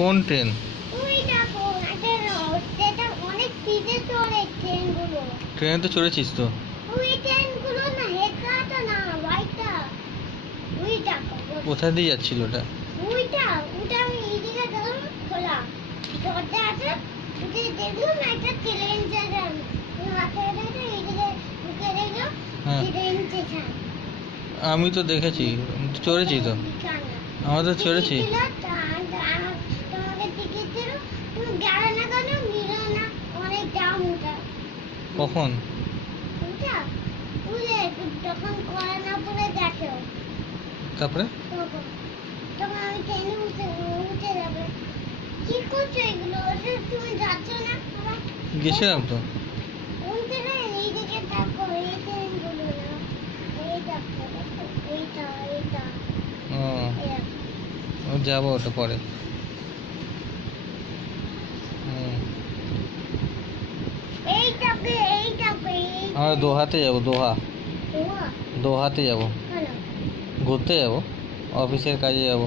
কোন ট্রেন? ওই দেখো এটা অনেক স্পিডে চলে ট্রেনগুলো। ট্রেনে তো চড়েছিস তো। ওই ট্রেনগুলো না হেঁকাটা না ওইটা। ওই দেখো কোথায় দিয়ে যাচ্ছিল ওটা? ওইটা ওটা আমি এইদিকে দেখলাম খোলা দরজা আছে। ওটা দেখলাম একটা ট্রেন যাচ্ছে। হাতে হাতে এইদিকে ঢুকে দেখলাম হ্যাঁ ট্রেন যাচ্ছে। আমি তো দেখেছি, চড়েছি তো। আমরা তো চড়েছি। তোমাকে টিকিট দিল, তুমি গেলে না কেন? নিলে না, অনেক দাম ওটা। কখন? ওটা বুঝলে যখন করোনা পড়ে গেছে তারপরে তখন তখন আমি ট্রেনে উঠে যাবে। কি করছো এগুলো? তুমি যাচ্ছ না? গেছিলাম তো। কোন ট্রেনে? এইদিকে দেখো এই ট্রেনগুলো না, এই দেখো দেখো এইটা এইটা ও যাবো ওটা পরে। এইটাকে আমরা দোহাতে যাবো, দোহা। দোহাতে যাবো, ঘুরতে যাবো, অফিসের কাজে যাবো।